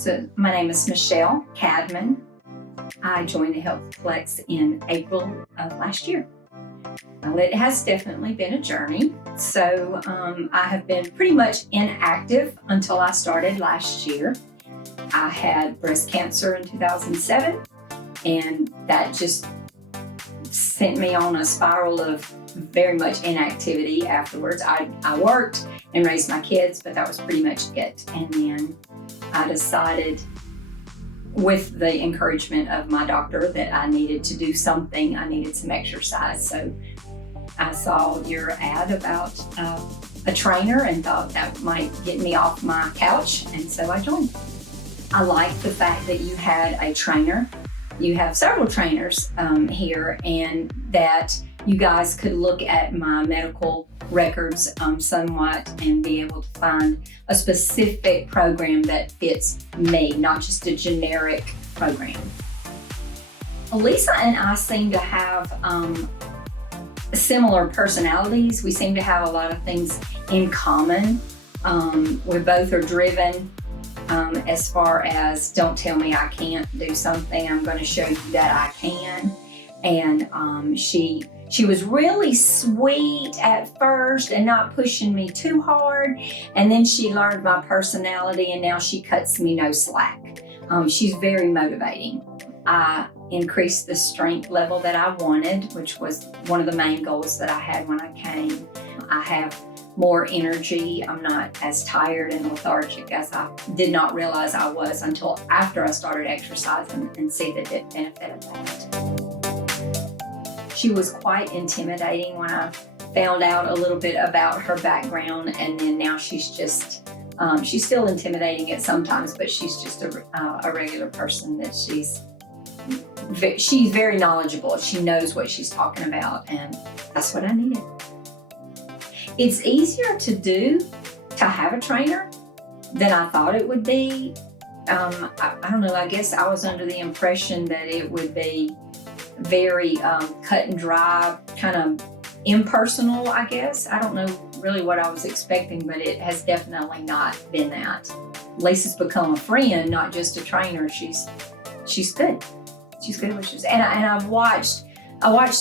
So my name is Michelle Cadman. I joined the Healthplex in April of last year. Well, it has definitely been a journey. So I have been pretty much inactive until I started last year. I had breast cancer in 2007, and that just sent me on a spiral of very much inactivity afterwards. I worked and raised my kids, but that was pretty much it. And then I decided, with the encouragement of my doctor, that I needed to do something. I needed some exercise. So I saw your ad about a trainer and thought that might get me off my couch, and so I joined. I like the fact that you had a trainer. You have several trainers here, and that you guys could look at my medical records somewhat and be able to find a specific program that fits me, not just a generic program. Lisa and I seem to have similar personalities. We seem to have a lot of things in common. We both are driven as far as, don't tell me I can't do something, I'm going to show you that I can. And she was really sweet at first and not pushing me too hard. And then she learned my personality, and now she cuts me no slack. She's very motivating. I increased the strength level that I wanted, which was one of the main goals that I had when I came. I have more energy. I'm not as tired and lethargic as I did not realize I was until after I started exercising and see the benefit of that. She was quite intimidating when I found out a little bit about her background, and then now she's just, she's still intimidating at sometimes, but she's just a regular person that she's very knowledgeable. She knows what she's talking about, and that's what I needed. It's easier to do to have a trainer than I thought it would be. I don't know, I guess I was under the impression that it would be very cut and dry, kind of impersonal, I guess. I don't know really what I was expecting, but it has definitely not been that. Lisa's become a friend, not just a trainer. She's good. She's good with she's, and I watched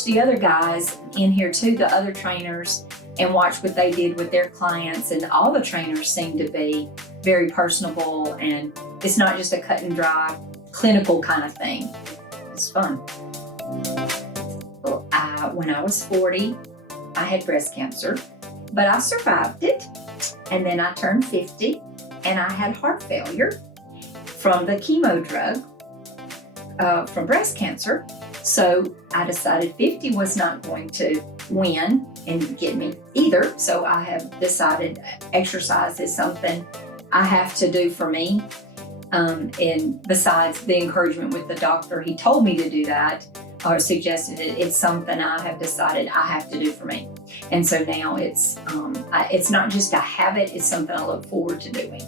the other guys in here too, the other trainers, and watched what they did with their clients, and all the trainers seem to be very personable, and it's not just a cut and dry clinical kind of thing. It's fun. Well, when I was 40, I had breast cancer, but I survived it. And then I turned 50 and I had heart failure from the chemo drug from breast cancer. So I decided 50 was not going to win and get me either. So I have decided exercise is something I have to do for me. And besides the encouragement with the doctor, he told me to do that, or suggested it. It's something I have decided I have to do for me. And so now it's not just a habit, it's something I look forward to doing.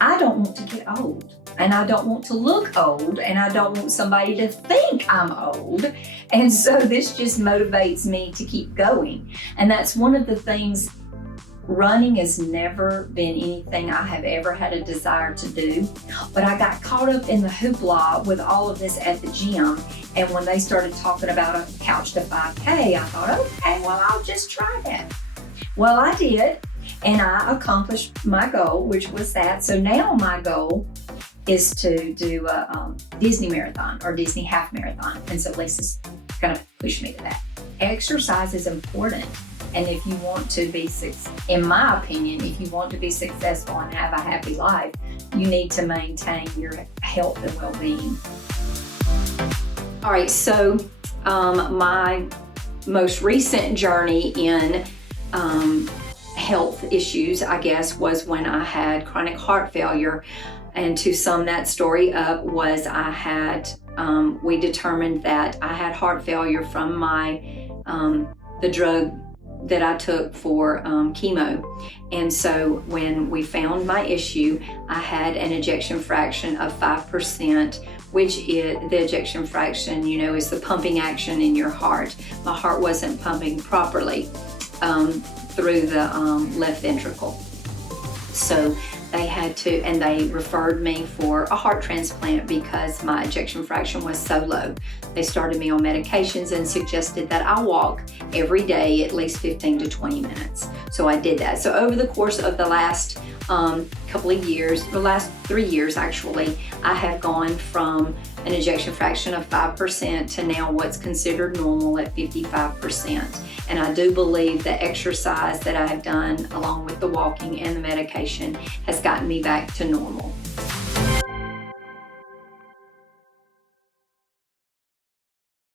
I don't want to get old, and I don't want to look old, and I don't want somebody to think I'm old. And so this just motivates me to keep going. And that's one of the things. Running has never been anything I have ever had a desire to do, but I got caught up in the hoopla with all of this at the gym, and when they started talking about a couch to 5K, I thought, okay, well, I'll just try that. Well, I did, and I accomplished my goal, which was that. So now my goal is to do a Disney marathon or Disney half marathon, and so Lisa's gonna push me to that. Exercise is important. And if you want to be, in my opinion, if you want to be successful and have a happy life, you need to maintain your health and well-being. All right, so my most recent journey in health issues, I guess, was when I had chronic heart failure. And to sum that story up was we determined that I had heart failure from the drug that I took for chemo. And so when we found my issue, I had an ejection fraction of 5%, which is the ejection fraction, is the pumping action in your heart. My heart wasn't pumping properly through the left ventricle. So and they referred me for a heart transplant because my ejection fraction was so low. They started me on medications and suggested that I walk every day at least 15 to 20 minutes. So I did that. So over the course of the last couple of years, the last 3 years actually, I have gone from an ejection fraction of 5% to now what's considered normal at 55%. And I do believe the exercise that I have done along with the walking and the medication has gotten me back to normal.